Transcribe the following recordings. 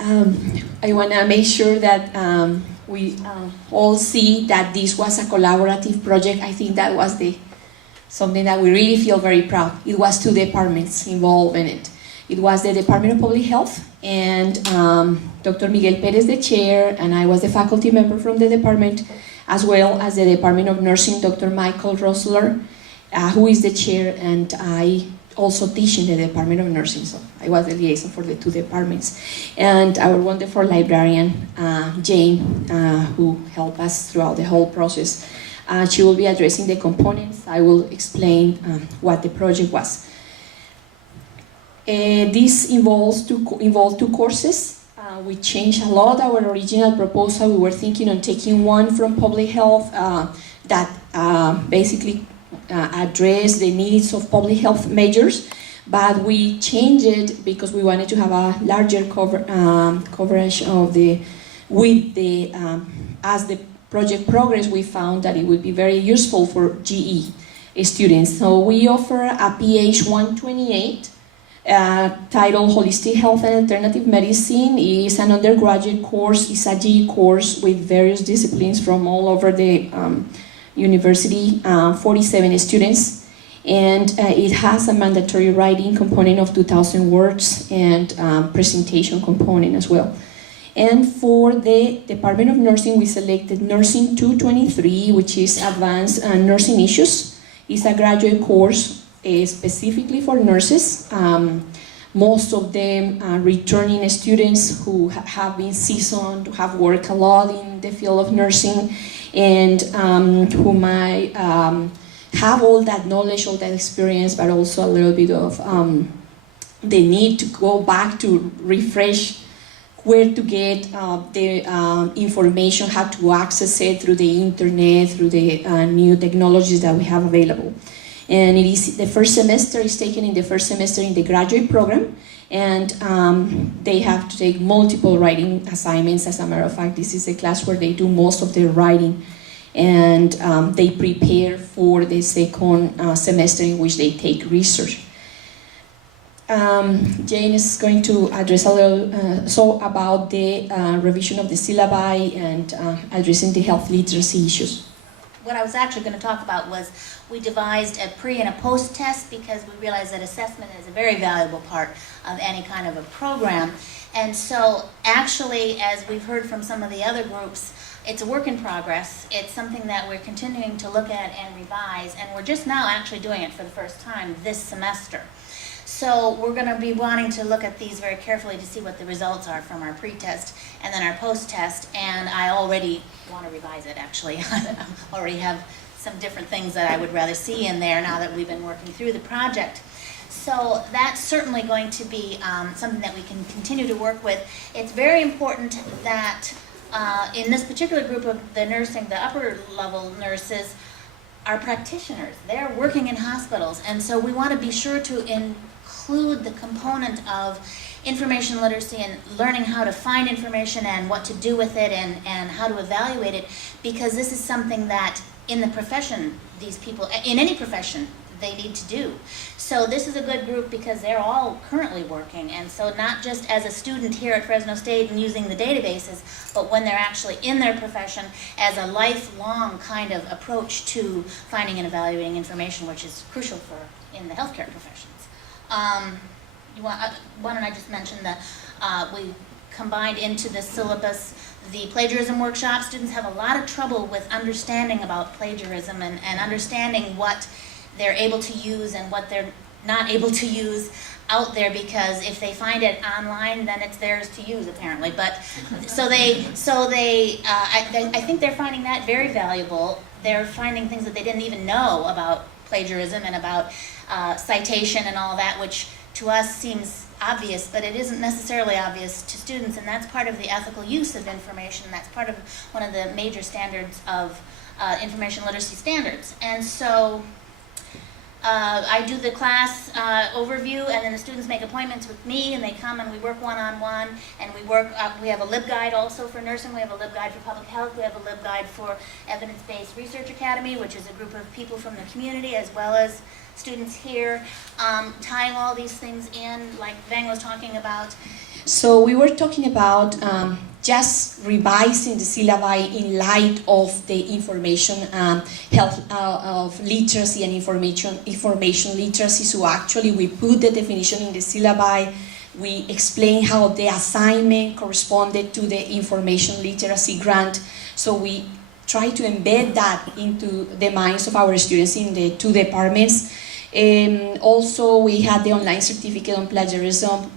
I want to make sure that we all see that this was a collaborative project. I think that was something that we really feel very proud. It was 2 departments involved in it. It was the Department of Public Health, and Dr. Miguel Perez, the chair, and I was the faculty member from the department, as well as the Department of Nursing, Dr. Michael Rosler, who is the chair, and I also teach in the Department of Nursing, so I was the liaison for the 2 departments. And our wonderful librarian, Jane, who helped us throughout the whole process. She will be addressing the components. I will explain what the project was. This involved 2 courses. We changed a lot our original proposal. We were thinking on taking one from public health that basically address the needs of public health majors, but we changed it because we wanted to have a larger coverage of as the project progress. We found that it would be very useful for GE students. So we offer a PH 128 titled Holistic Health and Alternative Medicine. It's an undergraduate course. It's a GE course with various disciplines from all over the university, 47 students, and it has a mandatory writing component of 2,000 words and presentation component as well. And for the Department of Nursing, we selected Nursing 223, which is Advanced Nursing Issues. It's a graduate course specifically for nurses. Most of them are returning students who have been seasoned, who have worked a lot in the field of nursing, and who might have all that knowledge, all that experience, but also a little bit of the need to go back to refresh where to get the information, how to access it through the internet, through the new technologies that we have available. And it is the first semester is taken in the first semester in the graduate program, and they have to take multiple writing assignments. As a matter of fact, this is a class where they do most of their writing, and they prepare for the second semester in which they take research. Jane is going to address a little about the revision of the syllabi and addressing the health literacy issues. What I was actually going to talk about was we devised a pre and a post test because we realized that assessment is a very valuable part of any kind of a program. And so actually, as we've heard from some of the other groups, it's a work in progress. It's something that we're continuing to look at and revise, and we're just now actually doing it for the first time this semester. So we're going to be wanting to look at these very carefully to see what the results are from our pre-test and then our post-test, and I already want to revise it actually. I already have some different things that I would rather see in there now that we've been working through the project. So that's certainly going to be something that we can continue to work with. It's very important that in this particular group of the nursing, the upper level nurses are practitioners. They're working in hospitals, and so we want to be sure to include the component of information literacy and learning how to find information and what to do with it and how to evaluate it, because this is something that in the profession, these people, in any profession, they need to do. So this is a good group because they're all currently working, and so not just as a student here at Fresno State and using the databases, but when they're actually in their profession as a lifelong kind of approach to finding and evaluating information, which is crucial for in the healthcare professions. Why don't I just mention that we combined into the syllabus the plagiarism workshop. Students have a lot of trouble with understanding about plagiarism and understanding what they're able to use and what they're not able to use out there, because if they find it online, then it's theirs to use apparently. But I think they're finding that very valuable. They're finding things that they didn't even know about plagiarism and about citation and all that, which to us seems obvious, but it isn't necessarily obvious to students, and that's part of the ethical use of information. That's part of one of the major standards of information literacy standards. And so I do the class overview, and then the students make appointments with me, and they come and we work one-on-one, and we work. We have a LibGuide also for nursing. We have a LibGuide for public health. We have a LibGuide for Evidence-Based Research Academy, which is a group of people from the community as well as students here, tying all these things in, like Vang was talking about. So we were talking about just revising the syllabi in light of the information health of literacy and information literacy. So actually we put the definition in the syllabi. We explain how the assignment corresponded to the information literacy grant. So we try to embed that into the minds of our students in the two departments. Also, we had the online certificate on plagiarism.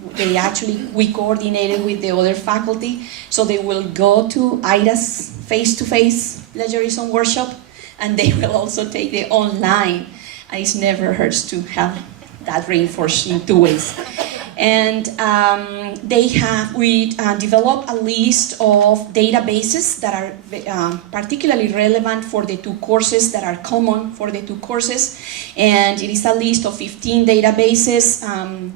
We coordinated with the other faculty, so they will go to IDA's face-to-face plagiarism workshop, and they will also take the online. And it never hurts to have that reinforced in two ways. And we developed a list of databases that are particularly relevant for the two courses, that are common for the two courses. And it is a list of 15 databases.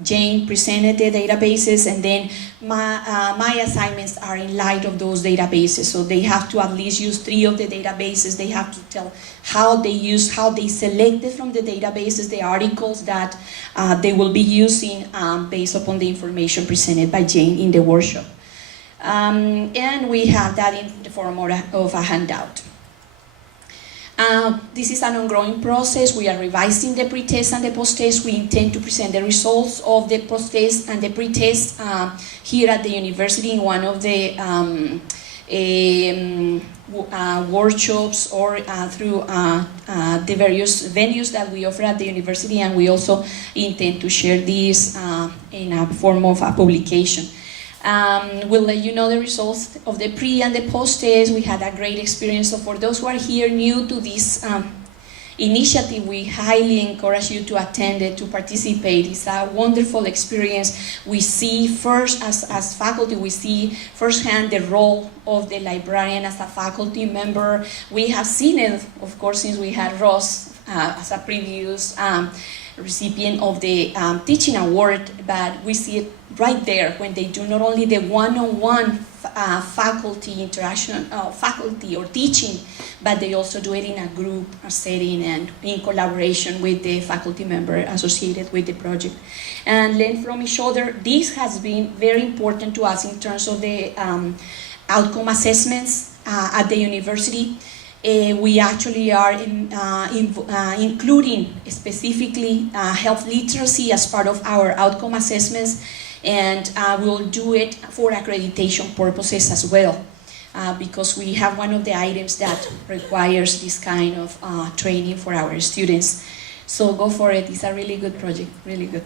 Jane presented the databases, and then my assignments are in light of those databases. So they have to at least use 3 of the databases. They have to tell how they selected from the databases the articles that they will be using based upon the information presented by Jane in the workshop. And we have that in the form of a handout. This is an ongoing process. We are revising the pre-test and the post-test. We intend to present the results of the post-test and the pre-test here at the university in one of the workshops or through the various venues that we offer at the university, and we also intend to share this in a form of a publication. We'll let you know the results of the pre and the post test. We had a great experience. So for those who are here new to this initiative, we highly encourage you to attend it, to participate. It's a wonderful experience. We see first, as faculty, we see firsthand the role of the librarian as a faculty member. We have seen it, of course, since we had Ross as a previous recipient of the teaching award, but we see it right there when they do not only the one-on-one faculty interaction, faculty or teaching, but they also do it in a group setting and in collaboration with the faculty member associated with the project. And learn from each other. This has been very important to us in terms of the outcome assessments at the university. We actually are including specifically health literacy as part of our outcome assessments, and we'll do it for accreditation purposes as well, because we have one of the items that requires this kind of training for our students. So go for it. It's a really good project, really good.